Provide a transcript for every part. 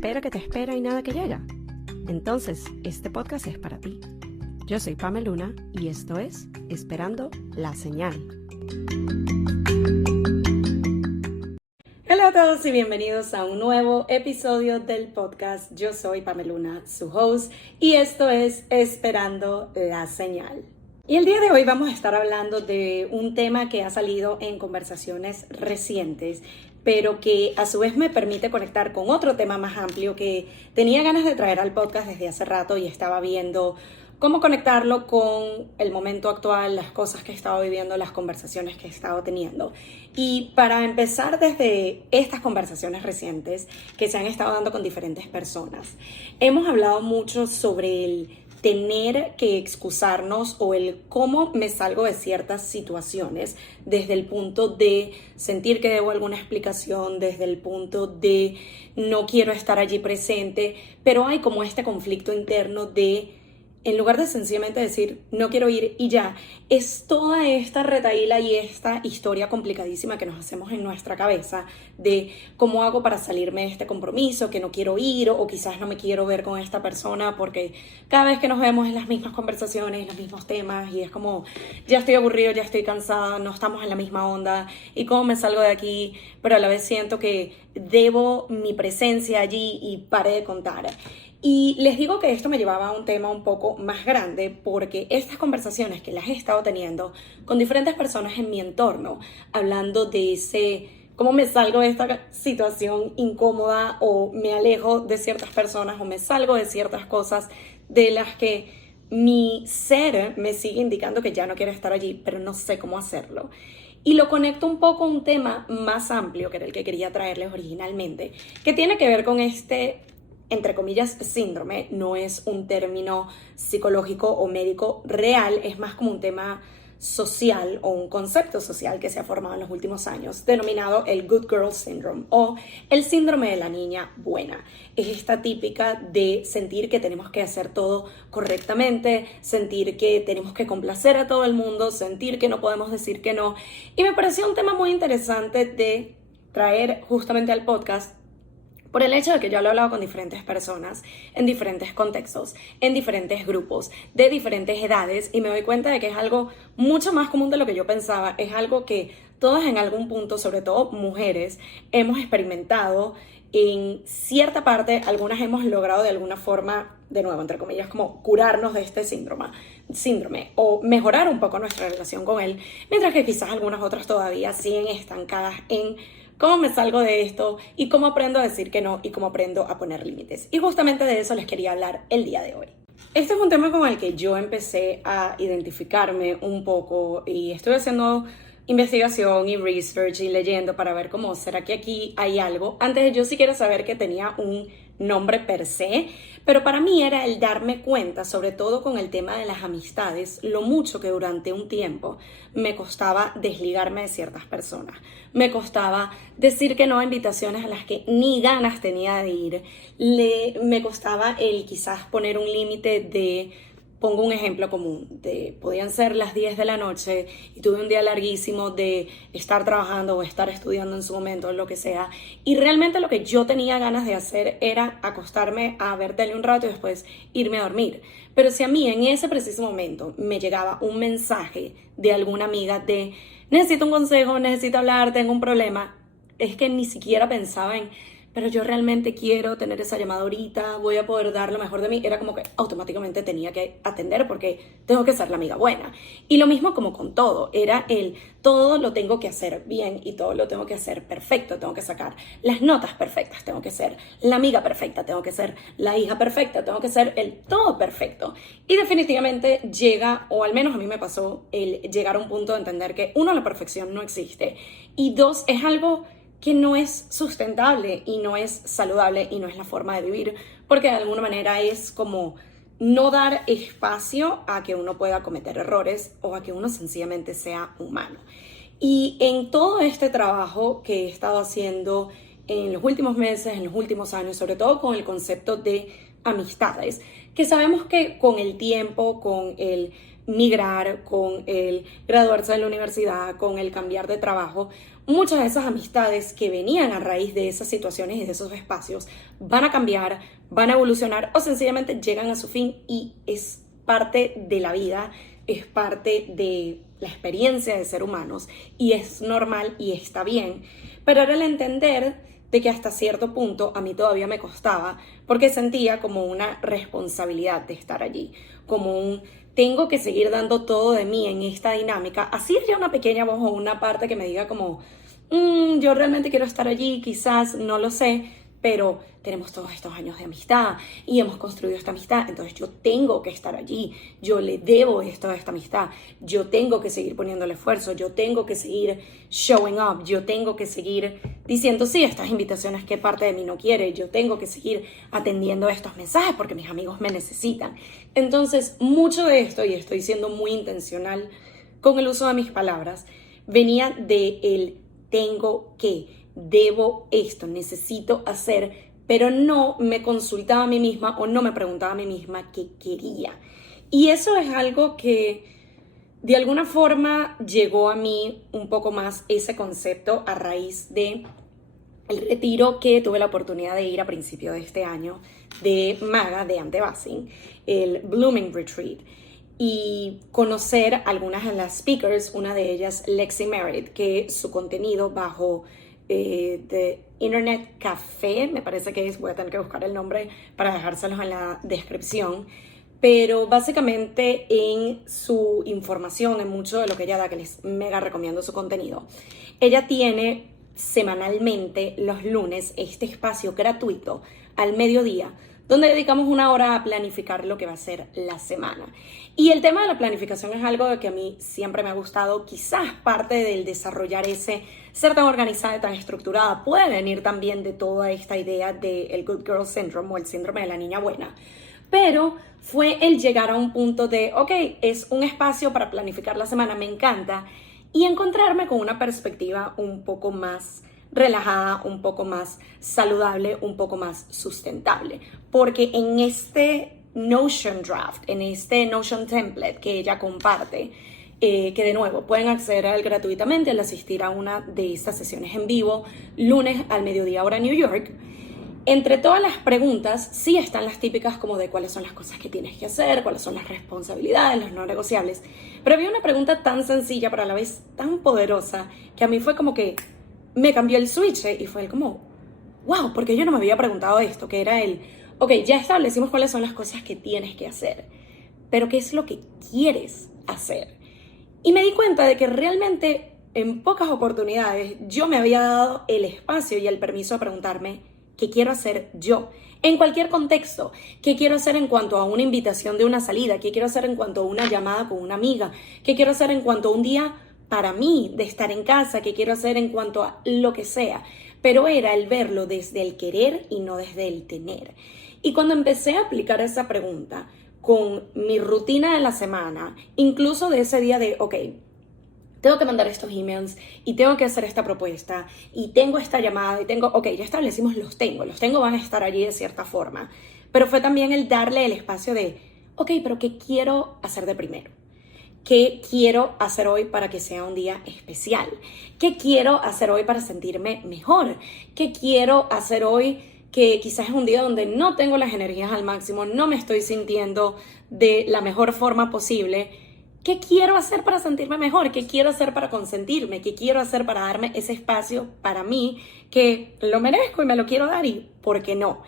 espera que te espera y nada que llega? Entonces, este podcast es para ti. Yo soy Pame Luna y esto es Esperando la Señal. Hola a todos y bienvenidos a un nuevo episodio del podcast. Yo soy Pame Luna, su host, y esto es Esperando la Señal. Y el día de hoy vamos a estar hablando de un tema que ha salido en conversaciones recientes, pero que a su vez me permite conectar con otro tema más amplio que tenía ganas de traer al podcast desde hace rato y estaba viendo cómo conectarlo con el momento actual, las cosas que he estado viviendo, las conversaciones que he estado teniendo. Y para empezar desde estas conversaciones recientes que se han estado dando con diferentes personas, hemos hablado mucho sobre el tener que excusarnos o el cómo me salgo de ciertas situaciones desde el punto de sentir que debo alguna explicación, desde el punto de no quiero estar allí presente, pero hay como este conflicto interno de, en lugar de sencillamente decir no quiero ir y ya, es toda esta retahíla y esta historia complicadísima que nos hacemos en nuestra cabeza de cómo hago para salirme de este compromiso, que no quiero ir o quizás no me quiero ver con esta persona porque cada vez que nos vemos en las mismas conversaciones, los mismos temas y es como ya estoy aburrido, ya estoy cansada, no estamos en la misma onda y cómo me salgo de aquí, pero a la vez siento que debo mi presencia allí y paré de contar. Y les digo que esto me llevaba a un tema un poco más grande porque estas conversaciones que las he estado teniendo con diferentes personas en mi entorno, hablando de cómo me salgo de esta situación incómoda o me alejo de ciertas personas o me salgo de ciertas cosas de las que mi ser me sigue indicando que ya no quiero estar allí, pero no sé cómo hacerlo. Y lo conecto un poco a un tema más amplio que era el que quería traerles originalmente, que tiene que ver con entre comillas, síndrome. No es un término psicológico o médico real, es más como un tema social o un concepto social que se ha formado en los últimos años, denominado el Good Girl Syndrome o el síndrome de la niña buena. Es esta típica de sentir que tenemos que hacer todo correctamente, sentir que tenemos que complacer a todo el mundo, sentir que no podemos decir que no. Y me pareció un tema muy interesante de traer justamente al podcast, por el hecho de que yo lo he hablado con diferentes personas, en diferentes contextos, en diferentes grupos, de diferentes edades, y me doy cuenta de que es algo mucho más común de lo que yo pensaba. Es algo que todas en algún punto, sobre todo mujeres, hemos experimentado en cierta parte. Algunas hemos logrado de alguna forma, de nuevo, entre comillas, como curarnos de este síndrome o mejorar un poco nuestra relación con él, mientras que quizás algunas otras todavía siguen estancadas en cómo me salgo de esto y cómo aprendo a decir que no y cómo aprendo a poner límites. Y justamente de eso les quería hablar el día de hoy. Este es un tema con el que yo empecé a identificarme un poco y estoy haciendo investigación y research y leyendo para ver cómo será que aquí hay algo. Antes yo sí quiero saber que tenía un nombre per se, pero para mí era el darme cuenta, sobre todo con el tema de las amistades, lo mucho que durante un tiempo me costaba desligarme de ciertas personas. Me costaba decir que no a invitaciones a las que ni ganas tenía de ir. Me costaba el quizás poner un límite de, pongo un ejemplo común, podían ser las 10 de la noche y tuve un día larguísimo de estar trabajando o estar estudiando en su momento, lo que sea, y realmente lo que yo tenía ganas de hacer era acostarme a ver tele un rato y después irme a dormir. Pero si a mí en ese preciso momento me llegaba un mensaje de alguna amiga de necesito un consejo, necesito hablar, tengo un problema, es que ni siquiera pensaba en pero yo realmente quiero tener esa llamada ahorita, voy a poder dar lo mejor de mí. Era como que automáticamente tenía que atender porque tengo que ser la amiga buena. Y lo mismo como con todo, era todo lo tengo que hacer bien y todo lo tengo que hacer perfecto, tengo que sacar las notas perfectas, tengo que ser la amiga perfecta, tengo que ser la hija perfecta, tengo que ser el todo perfecto. Y definitivamente llega, o al menos a mí me pasó, el llegar a un punto de entender que uno, la perfección no existe y dos, es algo que no es sustentable y no es saludable y no es la forma de vivir, porque de alguna manera es como no dar espacio a que uno pueda cometer errores o a que uno sencillamente sea humano. Y en todo este trabajo que he estado haciendo en los últimos meses, en los últimos años, sobre todo con el concepto de amistades, que sabemos que con el tiempo, con el migrar, con el graduarse de la universidad, con el cambiar de trabajo, muchas de esas amistades que venían a raíz de esas situaciones y de esos espacios van a cambiar, van a evolucionar o sencillamente llegan a su fin y es parte de la vida, es parte de la experiencia de ser humanos y es normal y está bien. Pero era el entender de que hasta cierto punto a mí todavía me costaba porque sentía como una responsabilidad de estar allí, como un tengo que seguir dando todo de mí en esta dinámica, así haya una pequeña voz o una parte que me diga como yo realmente quiero estar allí, quizás, no lo sé, pero tenemos todos estos años de amistad y hemos construido esta amistad, entonces yo tengo que estar allí, yo le debo esto a esta amistad, yo tengo que seguir poniendo el esfuerzo, yo tengo que seguir showing up, yo tengo que seguir diciendo sí, estas invitaciones que parte de mí no quiere, yo tengo que seguir atendiendo estos mensajes porque mis amigos me necesitan. Entonces, mucho de esto, y estoy siendo muy intencional con el uso de mis palabras, venía de el tengo que, debo esto, necesito hacer, pero no me consultaba a mí misma o no me preguntaba a mí misma qué quería. Y eso es algo que de alguna forma llegó a mí un poco más ese concepto a raíz de el retiro que tuve la oportunidad de ir a principio de este año de Maga, de Ante Basing, el Blooming Retreat, y conocer algunas de las speakers, una de ellas Lexi Merritt, que su contenido bajo The Internet Café, me parece que es, voy a tener que buscar el nombre para dejárselos en la descripción, pero básicamente en su información, en mucho de lo que ella da, que les mega recomiendo su contenido, ella tiene semanalmente los lunes este espacio gratuito al mediodía donde dedicamos una hora a planificar lo que va a ser la semana. Y el tema de la planificación es algo de que a mí siempre me ha gustado. Quizás parte del desarrollar ese ser tan organizada y tan estructurada puede venir también de toda esta idea del Good Girl Syndrome o el síndrome de la niña buena. Pero fue el llegar a un punto de, ok, es un espacio para planificar la semana, me encanta, y encontrarme con una perspectiva un poco más relajada, un poco más saludable, un poco más sustentable. Porque en este Notion Draft, en este Notion Template que ella comparte, que de nuevo pueden acceder a él gratuitamente al asistir a una de estas sesiones en vivo, lunes al mediodía hora New York. Entre todas las preguntas, sí están las típicas como de cuáles son las cosas que tienes que hacer, cuáles son las responsabilidades, los no negociables. Pero había una pregunta tan sencilla, pero a la vez tan poderosa, que a mí fue como que me cambió el switch y fue como, wow, porque yo no me había preguntado esto, que era ok, ya establecimos cuáles son las cosas que tienes que hacer, pero ¿qué es lo que quieres hacer? Y me di cuenta de que realmente en pocas oportunidades yo me había dado el espacio y el permiso a preguntarme qué quiero hacer yo, en cualquier contexto, qué quiero hacer en cuanto a una invitación de una salida, qué quiero hacer en cuanto a una llamada con una amiga, qué quiero hacer en cuanto a un día para mí de estar en casa, qué quiero hacer en cuanto a lo que sea, pero era el verlo desde el querer y no desde el tener. Y cuando empecé a aplicar esa pregunta con mi rutina de la semana, incluso de ese día de, ok, tengo que mandar estos emails y tengo que hacer esta propuesta y tengo esta llamada y tengo, ok, ya establecimos los tengo, van a estar allí de cierta forma, pero fue también el darle el espacio de, ok, pero ¿qué quiero hacer de primero? ¿Qué quiero hacer hoy para que sea un día especial? ¿Qué quiero hacer hoy para sentirme mejor? ¿Qué quiero hacer hoy que quizás es un día donde no tengo las energías al máximo, no me estoy sintiendo de la mejor forma posible? ¿Qué quiero hacer para sentirme mejor? ¿Qué quiero hacer para consentirme? ¿Qué quiero hacer para darme ese espacio para mí que lo merezco y me lo quiero dar y por qué no?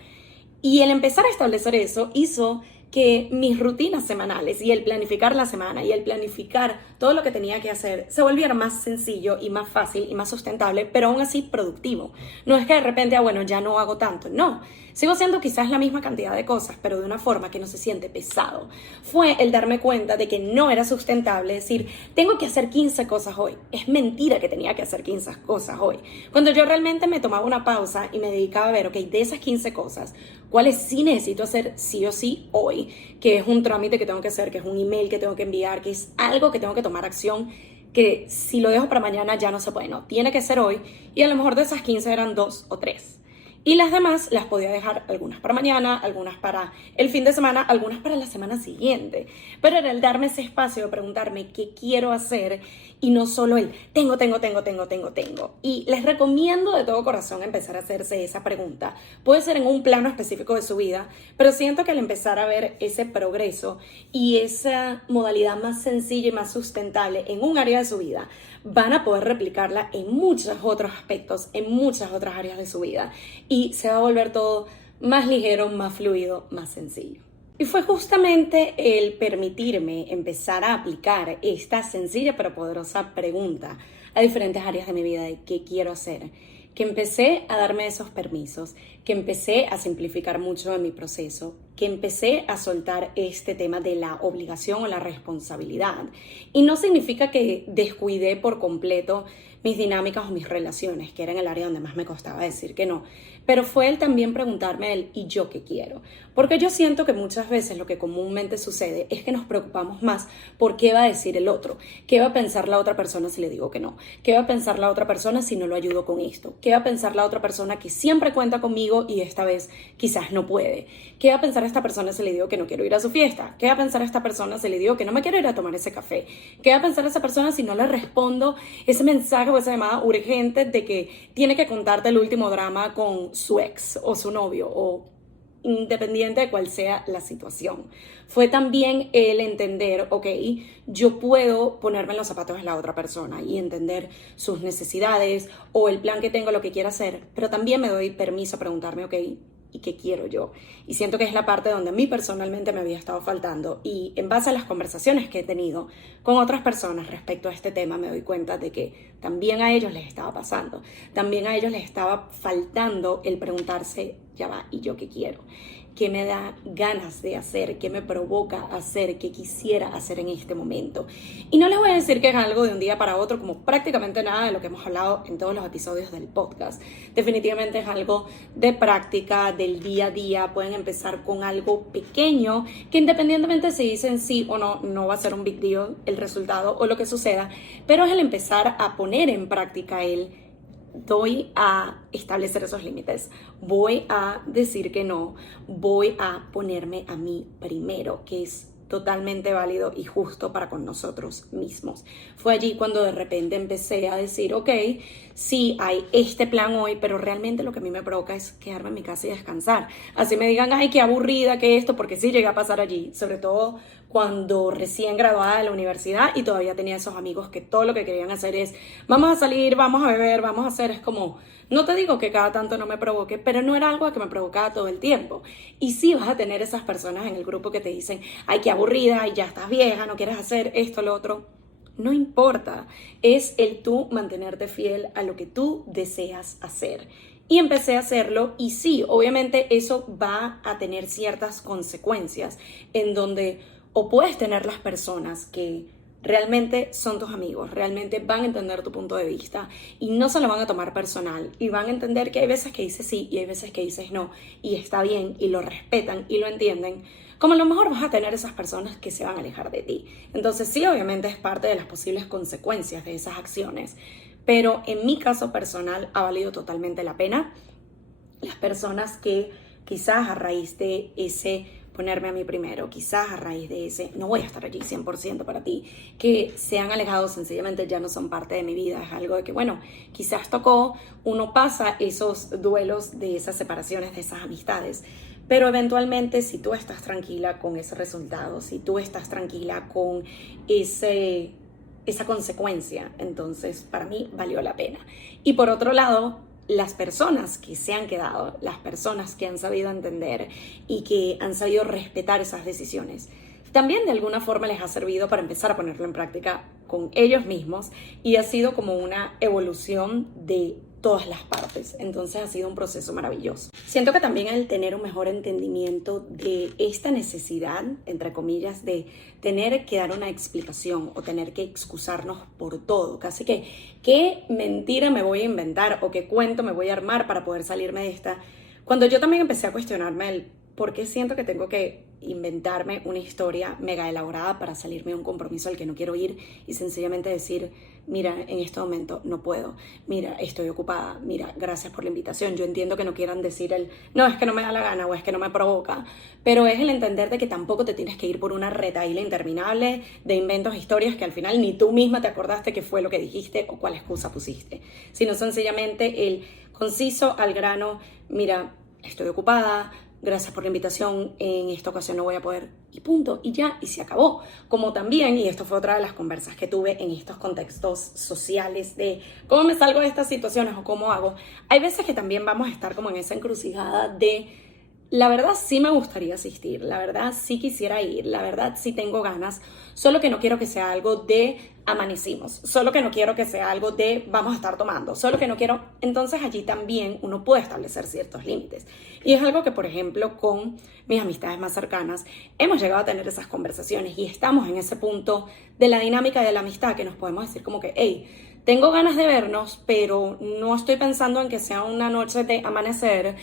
Y el empezar a establecer eso hizo que mis rutinas semanales y el planificar la semana y el planificar todo lo que tenía que hacer se volviera más sencillo y más fácil y más sustentable, pero aún así productivo. No es que de repente, bueno, ya no hago tanto. No, sigo haciendo quizás la misma cantidad de cosas, pero de una forma que no se siente pesado. Fue el darme cuenta de que no era sustentable decir, tengo que hacer 15 cosas hoy. Es mentira que tenía que hacer 15 cosas hoy. Cuando yo realmente me tomaba una pausa y me dedicaba a ver, ok, de esas 15 cosas, ¿cuáles sí necesito hacer sí o sí hoy? Que es un trámite que tengo que hacer, que es un email que tengo que enviar, que es algo que tengo que tomar acción, que si lo dejo para mañana ya no se puede, no, tiene que ser hoy, y a lo mejor de esas 15 eran 2 o 3. Y las demás las podía dejar algunas para mañana, algunas para el fin de semana, algunas para la semana siguiente. Pero era el darme ese espacio de preguntarme qué quiero hacer y no solo el tengo. Y les recomiendo de todo corazón empezar a hacerse esa pregunta. Puede ser en un plano específico de su vida, pero siento que al empezar a ver ese progreso y esa modalidad más sencilla y más sustentable en un área de su vida, van a poder replicarla en muchos otros aspectos, en muchas otras áreas de su vida. Y se va a volver todo más ligero, más fluido, más sencillo. Y fue justamente el permitirme empezar a aplicar esta sencilla pero poderosa pregunta a diferentes áreas de mi vida de qué quiero hacer, que empecé a darme esos permisos, que empecé a simplificar mucho de mi proceso, que empecé a soltar este tema de la obligación o la responsabilidad. Y no significa que descuidé por completo mis dinámicas o mis relaciones, que era en el área donde más me costaba decir que no. Pero fue el también preguntarme el ¿y yo qué quiero? Porque yo siento que muchas veces lo que comúnmente sucede es que nos preocupamos más por qué va a decir el otro, qué va a pensar la otra persona si le digo que no, qué va a pensar la otra persona si no lo ayudo con esto, qué va a pensar la otra persona que siempre cuenta conmigo y esta vez quizás no puede, qué va a pensar esta persona si le digo que no quiero ir a su fiesta, qué va a pensar esta persona si le digo que no me quiero ir a tomar ese café, qué va a pensar esa persona si no le respondo ese mensaje o esa llamada urgente de que tiene que contarte el último drama con su ex o su novio o independiente de cuál sea la situación. Fue también el entender, ok, yo puedo ponerme en los zapatos de la otra persona y entender sus necesidades o el plan que tengo, lo que quiera hacer, pero también me doy permiso a preguntarme, ok, ¿y qué quiero yo? Y siento que es la parte donde a mí personalmente me había estado faltando y en base a las conversaciones que he tenido con otras personas respecto a este tema me doy cuenta de que también a ellos les estaba pasando, también a ellos les estaba faltando el preguntarse, ya va, ¿y yo qué quiero? ¿Qué me da ganas de hacer? ¿Qué me provoca hacer? ¿Qué quisiera hacer en este momento? Y no les voy a decir que es algo de un día para otro, como prácticamente nada de lo que hemos hablado en todos los episodios del podcast. Definitivamente es algo de práctica, del día a día. Pueden empezar con algo pequeño, que independientemente si dicen sí o no, no va a ser un big deal el resultado o lo que suceda, pero es el empezar a poner en práctica voy a establecer esos límites, voy a decir que no, voy a ponerme a mí primero, que es totalmente válido y justo para con nosotros mismos. Fue allí cuando de repente empecé a decir, ok, sí, hay este plan hoy, pero realmente lo que a mí me provoca es quedarme en mi casa y descansar. Así me digan, ay, qué aburrida que esto, porque sí llegué a pasar allí, sobre todo cuando recién graduada de la universidad y todavía tenía esos amigos que todo lo que querían hacer es, vamos a salir, vamos a beber, vamos a hacer, es como, no te digo que cada tanto no me provoque, pero no era algo que me provocaba todo el tiempo. Y sí vas a tener esas personas en el grupo que te dicen, ay, qué aburrida, y ya estás vieja, no quieres hacer esto, lo otro. No importa, es el tú mantenerte fiel a lo que tú deseas hacer. Y empecé a hacerlo y sí, obviamente eso va a tener ciertas consecuencias en donde o puedes tener las personas que realmente son tus amigos, realmente van a entender tu punto de vista y no se lo van a tomar personal y van a entender que hay veces que dices sí y hay veces que dices no y está bien y lo respetan y lo entienden, como a lo mejor vas a tener esas personas que se van a alejar de ti. Entonces sí, obviamente es parte de las posibles consecuencias de esas acciones, pero en mi caso personal ha valido totalmente la pena. Las personas que quizás a raíz de ese ponerme a mí primero, quizás a raíz de ese no voy a estar allí 100% para ti, que se han alejado sencillamente ya no son parte de mi vida, es algo de que bueno, quizás tocó, uno pasa esos duelos de esas separaciones, de esas amistades, pero eventualmente si tú estás tranquila con ese resultado, si tú estás tranquila con esa consecuencia, entonces para mí valió la pena. Y por otro lado, las personas que se han quedado, las personas que han sabido entender y que han sabido respetar esas decisiones, también de alguna forma les ha servido para empezar a ponerlo en práctica con ellos mismos y ha sido como una evolución de todas las partes. Entonces ha sido un proceso maravilloso. Siento que también el tener un mejor entendimiento de esta necesidad, entre comillas, de tener que dar una explicación o tener que excusarnos por todo. Casi que, ¿qué mentira me voy a inventar o qué cuento me voy a armar para poder salirme de esta? Cuando yo también empecé a cuestionarme el por qué siento que tengo que inventarme una historia mega elaborada para salirme de un compromiso al que no quiero ir y sencillamente decir, mira, en este momento no puedo, mira, estoy ocupada, mira, gracias por la invitación. Yo entiendo que no quieran decir no, es que no me da la gana o es que no me provoca, pero es el entender de que tampoco te tienes que ir por una retahíla interminable de inventos, historias que al final ni tú misma te acordaste qué fue lo que dijiste o cuál excusa pusiste, sino sencillamente el conciso al grano, mira, estoy ocupada, gracias por la invitación, en esta ocasión no voy a poder, y punto, y ya, y se acabó. Como también, y esto fue otra de las conversas que tuve en estos contextos sociales de cómo me salgo de estas situaciones o cómo hago, hay veces que también vamos a estar como en esa encrucijada de la verdad sí me gustaría asistir, la verdad sí quisiera ir, la verdad sí tengo ganas, solo que no quiero que sea algo de amanecimos, solo que no quiero que sea algo de vamos a estar tomando, solo que no quiero. Entonces allí también uno puede establecer ciertos límites. Y es algo que, por ejemplo, con mis amistades más cercanas hemos llegado a tener esas conversaciones y estamos en ese punto de la dinámica de la amistad que nos podemos decir como que, hey, tengo ganas de vernos, pero no estoy pensando en que sea una noche de amanecer.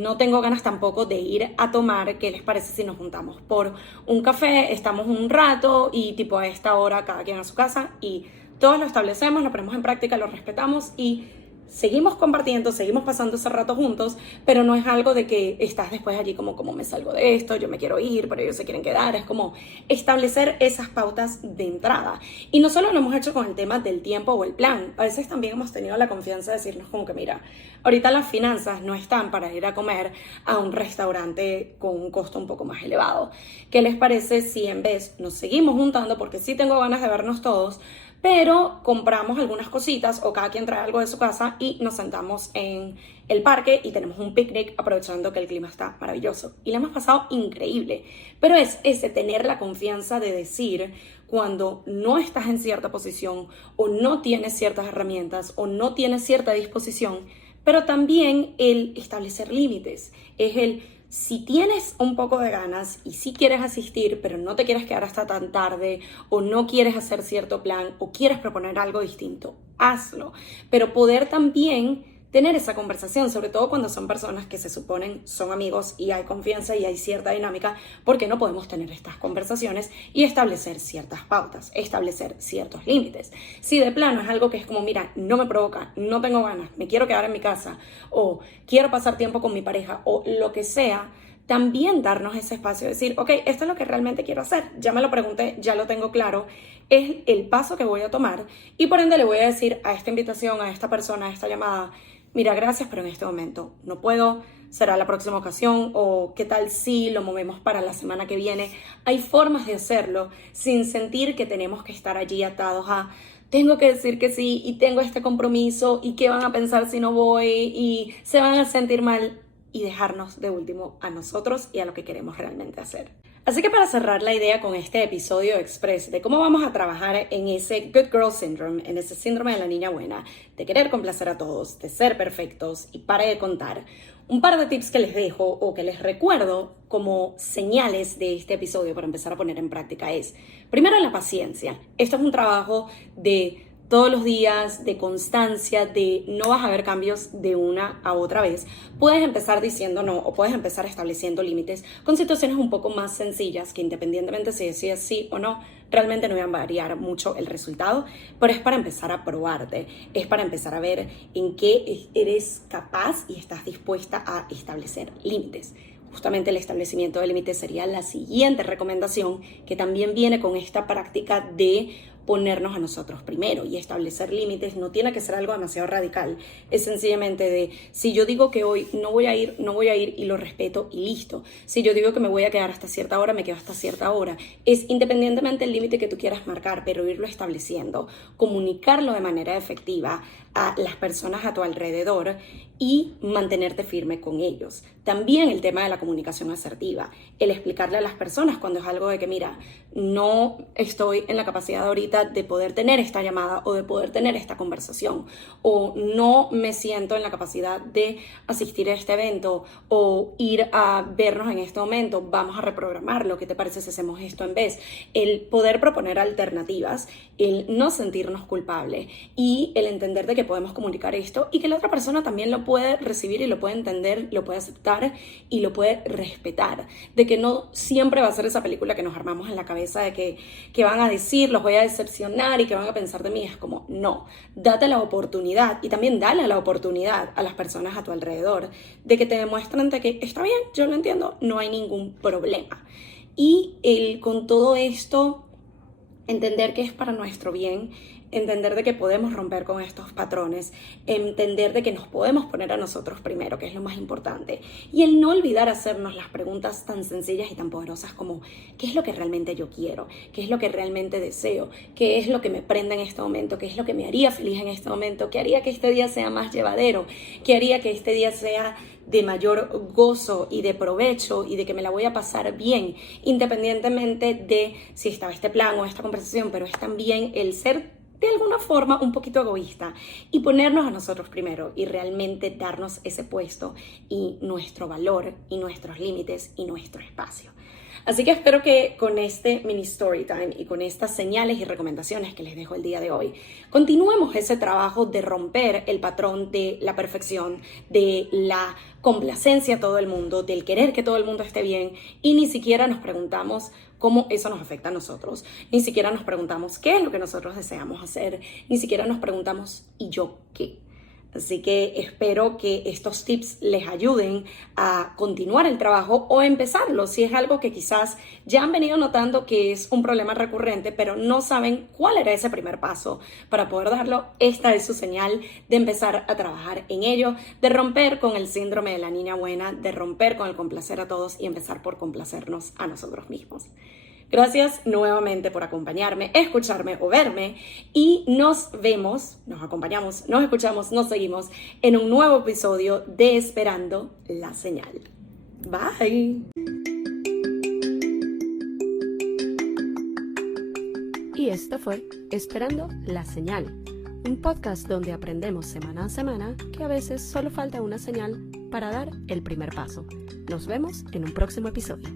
No tengo ganas tampoco de ir a tomar. ¿Qué les parece si nos juntamos por un café? Estamos un rato y tipo a esta hora cada quien a su casa y todos lo establecemos, lo ponemos en práctica, lo respetamos y seguimos compartiendo, seguimos pasando ese rato juntos, pero no es algo de que estás después allí como me salgo de esto, yo me quiero ir, pero ellos se quieren quedar. Es como establecer esas pautas de entrada. Y no solo lo hemos hecho con el tema del tiempo o el plan, a veces también hemos tenido la confianza de decirnos como que mira, ahorita las finanzas no están para ir a comer a un restaurante con un costo un poco más elevado. ¿Qué les parece si en vez nos seguimos juntando, porque sí tengo ganas de vernos todos, pero compramos algunas cositas o cada quien trae algo de su casa y nos sentamos en el parque y tenemos un picnic aprovechando que el clima está maravilloso? Y le hemos pasado increíble. Pero es ese tener la confianza de decir cuando no estás en cierta posición o no tienes ciertas herramientas o no tienes cierta disposición, pero también el establecer límites. Es el si tienes un poco de ganas y si quieres asistir, pero no te quieres quedar hasta tan tarde o no quieres hacer cierto plan o quieres proponer algo distinto, hazlo. Pero poder también tener esa conversación, sobre todo cuando son personas que se suponen son amigos y hay confianza y hay cierta dinámica, porque no podemos tener estas conversaciones y establecer ciertas pautas, establecer ciertos límites. Si de plano es algo que es como, mira, no me provoca, no tengo ganas, me quiero quedar en mi casa o quiero pasar tiempo con mi pareja o lo que sea, también darnos ese espacio de decir, ok, esto es lo que realmente quiero hacer, ya me lo pregunté, ya lo tengo claro, es el paso que voy a tomar y por ende le voy a decir a esta invitación, a esta persona, a esta llamada, mira, gracias, pero en este momento no puedo, será la próxima ocasión o qué tal si lo movemos para la semana que viene. Hay formas de hacerlo sin sentir que tenemos que estar allí atados a tengo que decir que sí y tengo este compromiso y qué van a pensar si no voy y se van a sentir mal y dejarnos de último a nosotros y a lo que queremos realmente hacer. Así que para cerrar la idea con este episodio express de cómo vamos a trabajar en ese Good Girl Syndrome, en ese síndrome de la niña buena, de querer complacer a todos, de ser perfectos y para de contar, un par de tips que les dejo o que les recuerdo como señales de este episodio para empezar a poner en práctica es, primero, la paciencia. Esto es un trabajo de todos los días, de constancia, de no vas a ver cambios de una a otra vez. Puedes empezar diciendo no o puedes empezar estableciendo límites con situaciones un poco más sencillas que independientemente si decides sí o no, realmente no van a variar mucho el resultado, pero es para empezar a probarte, es para empezar a ver en qué eres capaz y estás dispuesta a establecer límites. Justamente el establecimiento de límites sería la siguiente recomendación que también viene con esta práctica de ponernos a nosotros primero y establecer límites. No tiene que ser algo demasiado radical, es sencillamente de si yo digo que hoy no voy a ir y lo respeto y listo. Si yo digo que me voy a quedar hasta cierta hora, me quedo hasta cierta hora. Es independientemente del límite que tú quieras marcar, pero irlo estableciendo, comunicarlo de manera efectiva a las personas a tu alrededor y mantenerte firme con ellos. También el tema de la comunicación asertiva, el explicarle a las personas cuando es algo de que mira, no estoy en la capacidad ahorita de poder tener esta llamada o de poder tener esta conversación o no me siento en la capacidad de asistir a este evento o ir a vernos en este momento, vamos a reprogramarlo, ¿qué te parece si hacemos esto en vez? El poder proponer alternativas, el no sentirnos culpables y el entender de que podemos comunicar esto y que la otra persona también lo puede recibir y lo puede entender, lo puede aceptar y lo puede respetar, de que no siempre va a ser esa película que nos armamos en la cabeza de que van a decir, los voy a decepcionar y qué van a pensar de mí. Es como, no, date la oportunidad y también dale la oportunidad a las personas a tu alrededor de que te demuestren de que está bien, yo lo entiendo, no hay ningún problema. Y con todo esto, entender que es para nuestro bien, entender de que podemos romper con estos patrones, entender de que nos podemos poner a nosotros primero, que es lo más importante, y el no olvidar hacernos las preguntas tan sencillas y tan poderosas como ¿qué es lo que realmente yo quiero? ¿Qué es lo que realmente deseo? ¿Qué es lo que me prende en este momento? ¿Qué es lo que me haría feliz en este momento? ¿Qué haría que este día sea más llevadero? ¿Qué haría que este día sea de mayor gozo y de provecho y de que me la voy a pasar bien, independientemente de si estaba este plan o esta conversación? Pero es también el ser de alguna forma un poquito egoísta y ponernos a nosotros primero y realmente darnos ese puesto y nuestro valor y nuestros límites y nuestro espacio. Así que espero que con este mini story time y con estas señales y recomendaciones que les dejo el día de hoy, continuemos ese trabajo de romper el patrón de la perfección, de la complacencia a todo el mundo, del querer que todo el mundo esté bien, y ni siquiera nos preguntamos cómo eso nos afecta a nosotros, ni siquiera nos preguntamos qué es lo que nosotros deseamos hacer, ni siquiera nos preguntamos ¿y yo qué? Así que espero que estos tips les ayuden a continuar el trabajo o empezarlo si es algo que quizás ya han venido notando que es un problema recurrente, pero no saben cuál era ese primer paso para poder darlo. Esta es su señal de empezar a trabajar en ello, de romper con el síndrome de la niña buena, de romper con el complacer a todos y empezar por complacernos a nosotros mismos. Gracias nuevamente por acompañarme, escucharme o verme, y nos vemos, nos acompañamos, nos escuchamos, nos seguimos en un nuevo episodio de Esperando la Señal. Bye. Y esto fue Esperando la Señal, un podcast donde aprendemos semana a semana que a veces solo falta una señal para dar el primer paso. Nos vemos en un próximo episodio.